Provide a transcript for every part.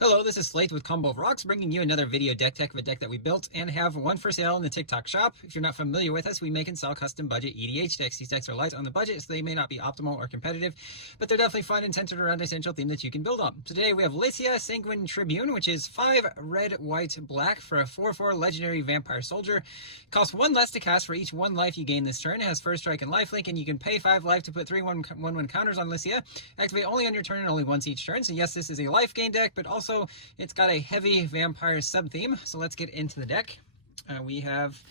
Hello, this is Slate with Combo of Rocks, bringing you another video deck tech of a deck that we built and have one for sale in the TikTok shop. If you're not familiar with us, we make and sell custom budget EDH decks. These decks are light on the budget, so they may not be optimal or competitive, but they're definitely fun and centered around a central theme that you can build on. So today we have Licia, Sanguine, Tribune, which is 5 red, white, black for a 4/4 legendary vampire soldier. It costs 1 less to cast for each 1 life you gain this turn. It has first strike and lifelink, and you can pay 5 life to put 3 1/1 counters on Licia. Activate only on your turn and only once each turn. So yes, this is a life gain deck, but also it's got a heavy vampire sub-theme, so let's get into the deck. We have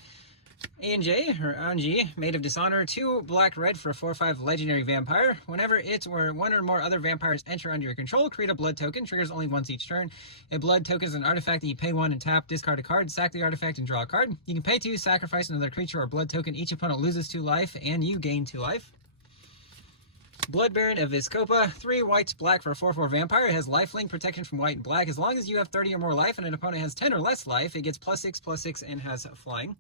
ANJ, or Anji, Maid of Dishonor, 2 black-red for a 4/5 legendary vampire. Whenever it or one or more other vampires enter under your control, create a blood token. Triggers only once each turn. A blood token is an artifact that you pay 1 and tap, discard a card, sack the artifact, and draw a card. You can pay 2, sacrifice another creature or blood token. Each opponent loses 2 life, and you gain 2 life. Blood Baron of Vizkopa, 3 white, black for a 4/4 vampire. It has lifelink protection from white and black. As long as you have 30 or more life and an opponent has 10 or less life, it gets +6/+6 and has flying.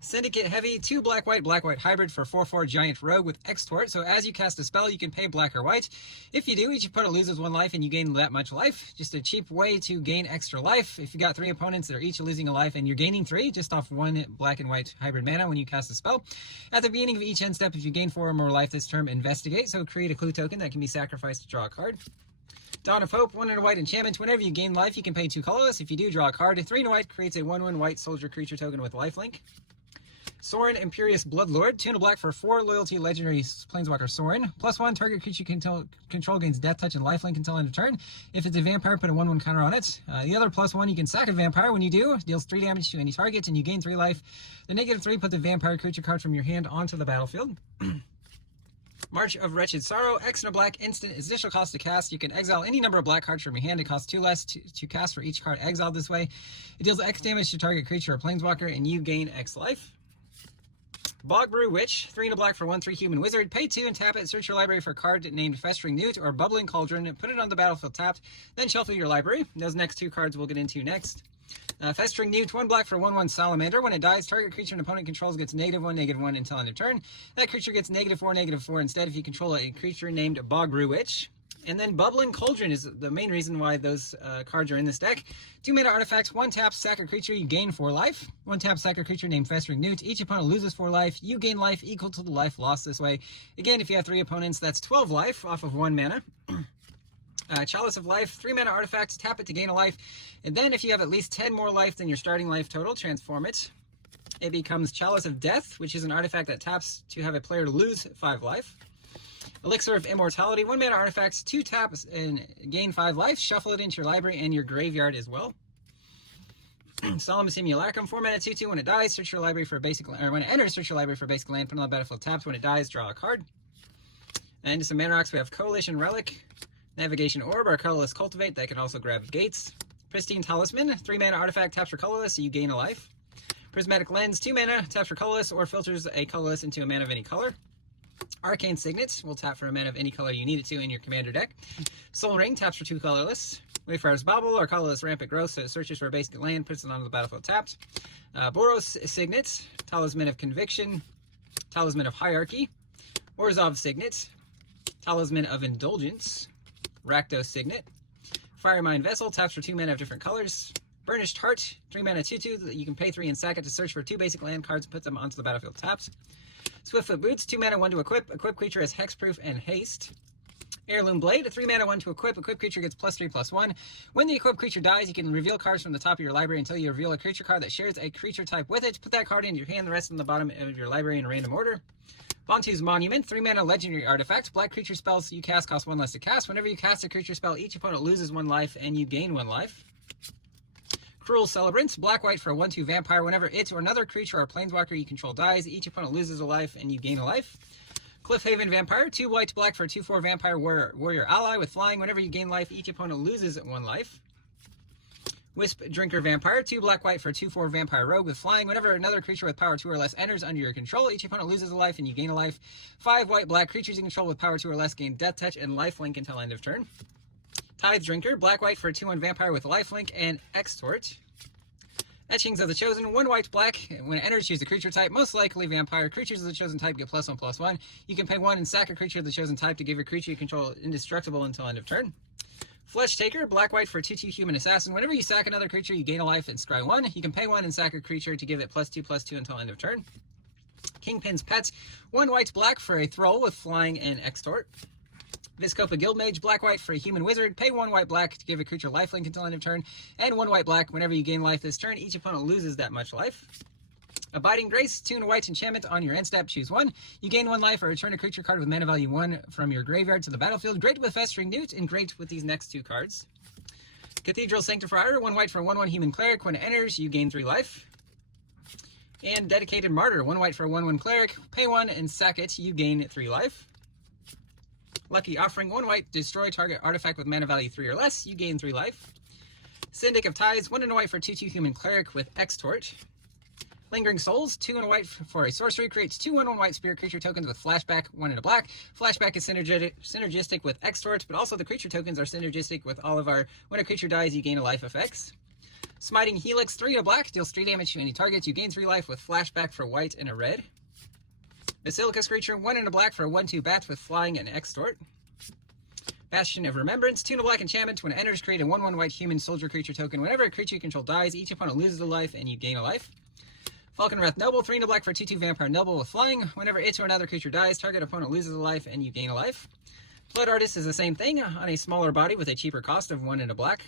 Syndicate Heavy, 2 black-white hybrid for 4/4 giant rogue with extort. So as you cast a spell, you can pay black or white. If you do, each opponent loses 1 life and you gain that much life. Just a cheap way to gain extra life. If you got 3 opponents that are each losing a life and you're gaining 3 just off 1 black and white hybrid mana when you cast a spell. At the beginning of each end step, if you gain 4 or more life this turn, investigate. So create a clue token that can be sacrificed to draw a card. Dawn of Hope, 1 and a white enchantment. Whenever you gain life, you can pay 2 colorless. If you do, draw a card. 3 and a white creates a 1/1 white soldier creature token with lifelink. Sorin, Imperious Bloodlord, 2 and a black for 4 loyalty legendary planeswalker Sorin. +1, target creature you can control gains death touch and lifelink until end of turn. If it's a vampire, put a 1/1 counter on it. The other +1, you can sack a vampire. When you do, deals 3 damage to any target and you gain 3 life. The -3, put the vampire creature card from your hand onto the battlefield. March of Wretched Sorrow, X and a black, instant, initial cost to cast. You can exile any number of black cards from your hand. It costs 2 less to cast for each card exiled this way. It deals X damage to target creature or planeswalker, and you gain X life. Bogbrew Witch, 3 and a black for 1/3 human wizard. Pay 2 and tap it. Search your library for a card named Festering Newt or Bubbling Cauldron. Put it on the battlefield tapped. Then shuffle your library. Those next 2 cards we'll get into next. Festering Newt, 1 black for 1/1 Salamander. When it dies, target creature an opponent controls gets -1/-1 until end of turn. That creature gets -4/-4 instead if you control a creature named Bogbrew Witch. And then Bubbling Cauldron is the main reason why those cards are in this deck. 2 mana artifacts, 1 tap, sack a creature, you gain 4 life. 1 tap, sack a creature named Festering Newt. Each opponent loses 4 life. You gain life equal to the life lost this way. Again, if you have 3 opponents, that's 12 life off of 1 mana. Chalice of Life, 3 mana artifacts, tap it to gain a life. And then if you have at least 10 more life than your starting life total, transform it. It becomes Chalice of Death, which is an artifact that taps to have a player lose 5 life. Elixir of Immortality, 1 mana artifacts, 2 taps and gain 5 life. Shuffle it into your library and your graveyard as well. Solemn Simulacrum, 4 mana 2/2. When it dies, search your library for a basic land, or when it enters, search your library for a basic land. Put it on the battlefield taps. When it dies, draw a card. And into some mana rocks, we have Coalition Relic, Navigation Orb, or Colorless Cultivate. That can also grab gates. Pristine Talisman, 3 mana artifact, taps for colorless, so you gain a life. Prismatic Lens, 2 mana, taps for colorless, or filters a colorless into a mana of any color. Arcane Signet will tap for a mana of any color you need it to in your commander deck. Soul Ring taps for 2 colorless. Wayfarer's Bauble or colorless Rampant Growth, so it searches for a basic land, puts it onto the battlefield tapped. Boros Signet, Talisman of Conviction, Talisman of Hierarchy. Orzhov Signet, Talisman of Indulgence. Rakdos Signet. Firemind Vessel taps for 2 mana of different colors. Burnished Heart, 3 mana 2/2 that you can pay 3 and sack it to search for 2 basic land cards and put them onto the battlefield tapped. Swiftfoot Boots, 2 mana 1 to equip. Equip creature has hexproof and haste. Heirloom Blade, 3 mana 1 to equip. Equip creature gets +3/+1. When the equipped creature dies, you can reveal cards from the top of your library until you reveal a creature card that shares a creature type with it. Put that card into your hand, the rest on the bottom of your library in random order. Bontu's Monument, 3 mana legendary artifact. Black creature spells you cast cost 1 less to cast. Whenever you cast a creature spell, each opponent loses 1 life and you gain 1 life. Cruel Celebrant, black-white for a 1/2 vampire. Whenever it or another creature or planeswalker you control dies, each opponent loses a life and you gain a life. Cliffhaven Vampire, 2 white, black for a 2/4 vampire warrior ally with flying. Whenever you gain life, each opponent loses 1 life. Wisp Drinker Vampire, 2 black-white for a 2/4 vampire rogue with flying. Whenever another creature with power 2 or less enters under your control, each opponent loses a life and you gain a life. 5 white-black creatures you control with power 2 or less gain death touch and lifelink until end of turn. Tithe Drinker, black-white for a 2/1 vampire with lifelink and extort. Etchings of the Chosen, 1 white black. When it enters, choose a creature type, most likely vampire. Creatures of the chosen type get +1/+1. You can pay 1 and sack a creature of the chosen type to give your creature you control indestructible until end of turn. Flesh Taker, black-white for 2/2 human assassin. Whenever you sack another creature, you gain a life and scry 1. You can pay 1 and sack a creature to give it +2/+2 until end of turn. Kingpin's Pet, 1 white-black for a Thrall with flying and extort. Viscopa Guildmage, black-white for a human wizard. Pay 1 white-black to give a creature lifelink until end of turn. And 1 white-black, whenever you gain life this turn, each opponent loses that much life. Abiding Grace, 2 and a white enchantment on your end step, choose 1. You gain 1 life or return a creature card with mana value 1 from your graveyard to the battlefield. Great with Festering Newt and great with these next 2 cards. Cathedral Sanctifier, 1 white for 1/1 human cleric. When it enters, you gain 3 life. And Dedicated Martyr, 1 white for 1/1 cleric. Pay 1 and sack it, you gain 3 life. Lucky Offering, 1 white, destroy target artifact with mana value 3 or less, you gain 3 life. Syndic of Ties, 1 and a white for 2/2 human cleric with extort. Lingering Souls, 2 and a white for a sorcery, creates 2 1/1 white spirit creature tokens with flashback, 1 and a black. Flashback is synergistic with extort, but also the creature tokens are synergistic with all of our when a creature dies, you gain a life effects. Smiting Helix, 3 and a black, deals 3 damage to any target. You gain 3 life with flashback for white and a red. Basilicus Creature, 1 and a black for a 1/2 bat with flying and extort. Bastion of Remembrance, 2 and a black enchantment. When it enters, create a 1/1 white human soldier creature token. Whenever a creature you control dies, each opponent loses a life and you gain a life. Falconwrath Noble, 3 and a black for 2/2 vampire noble with flying. Whenever it or another creature dies, target opponent loses a life and you gain a life. Blood Artist is the same thing on a smaller body with a cheaper cost of 1 and a black.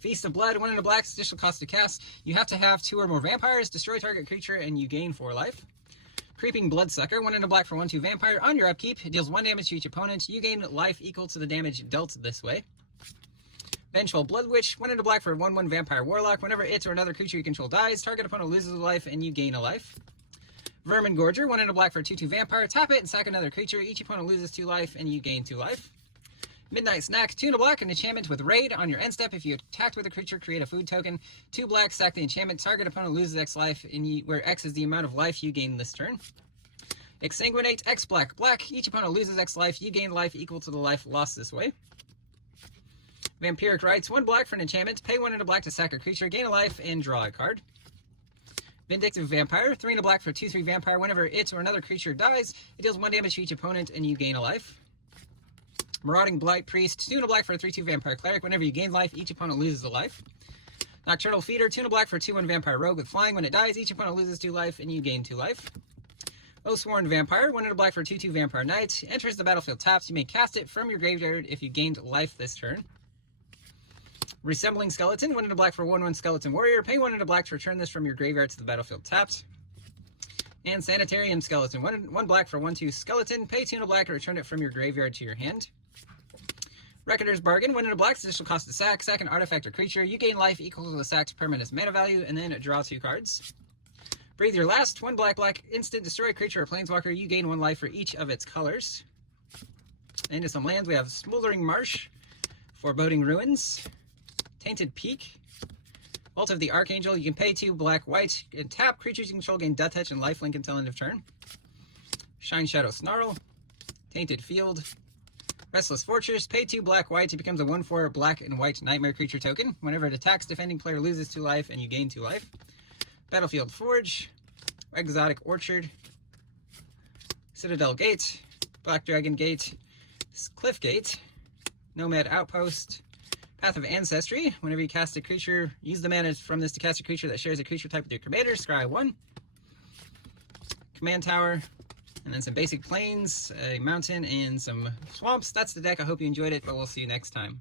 Feast of Blood, 1 and a black, additional cost to cast. You have to have 2 or more vampires, destroy target creature, and you gain 4 life. Creeping Bloodsucker, 1 and a black for 1/2 vampire. On your upkeep, it deals 1 damage to each opponent. You gain life equal to the damage dealt this way. Vengeful Blood Witch, 1 and a black for a 1/1 vampire warlock. Whenever it or another creature you control dies, target opponent loses a life and you gain a life. Vermin Gorger, 1 and a black for a 2/2 vampire. Tap it and sack another creature. Each opponent loses 2 life and you gain 2 life. Midnight Snack, 2 and a black, an enchantment with Raid. On your end step, if you attacked with a creature, create a food token. 2 black, sack the enchantment. Target opponent loses X life, where X is the amount of life you gain this turn. Exsanguinate, X black, black. Each opponent loses X life. You gain life equal to the life lost this way. Vampiric Rites, 1 black for an enchantment. Pay 1 and a black to sack a creature, gain a life, and draw a card. Vindictive Vampire, 3 and a black for 2/3 vampire. Whenever it or another creature dies, it deals 1 damage to each opponent and you gain a life. Marauding Blight Priest, 2 and a black for a 3/2 vampire cleric. Whenever you gain life, each opponent loses a life. Nocturnal Feeder, 2 and a black for a 2/1 vampire rogue with flying. When it dies, each opponent loses 2 life and you gain 2 life. Oathsworn Vampire, 1 and a black for a 2/2 vampire knight. Enters the battlefield tapped. You may cast it from your graveyard if you gained life this turn. Resembling Skeleton, 1 and a black for a 1/1 skeleton warrior. Pay 1 and a black to return this from your graveyard to the battlefield tapped. And Sanitarium Skeleton, 1 black for 1/2 skeleton. Pay 2 and a black to return it from your graveyard to your hand. Reckoner's Bargain, 1 and a black, additional cost to sack. Sack an artifact or creature. You gain life equal to the sack's permanent mana value, and then draw 2 cards. Breathe Your Last, 1 black, black, instant, destroy a creature or planeswalker. You gain 1 life for each of its colors. Into some lands, we have Smoldering Marsh, Foreboding Ruins, Tainted Peak, Vault of the Archangel. You can pay 2 black, white, and tap. Creatures you control gain Death Touch and lifelink until end of turn. Shine Shadow Snarl, Tainted Field, Restless Fortress. Pay 2 black, white. It becomes a 1/4 black and white nightmare creature token. Whenever it attacks, defending player loses 2 life and you gain 2 life. Battlefield Forge, Exotic Orchard, Citadel Gate, Black Dragon Gate, Cliff Gate, Nomad Outpost, Path of Ancestry. Whenever you cast a creature, use the mana from this to cast a creature that shares a creature type with your commander. Scry 1. Command Tower, and then some basic plains, a mountain, and some swamps. That's the deck. I hope you enjoyed it, but we'll see you next time.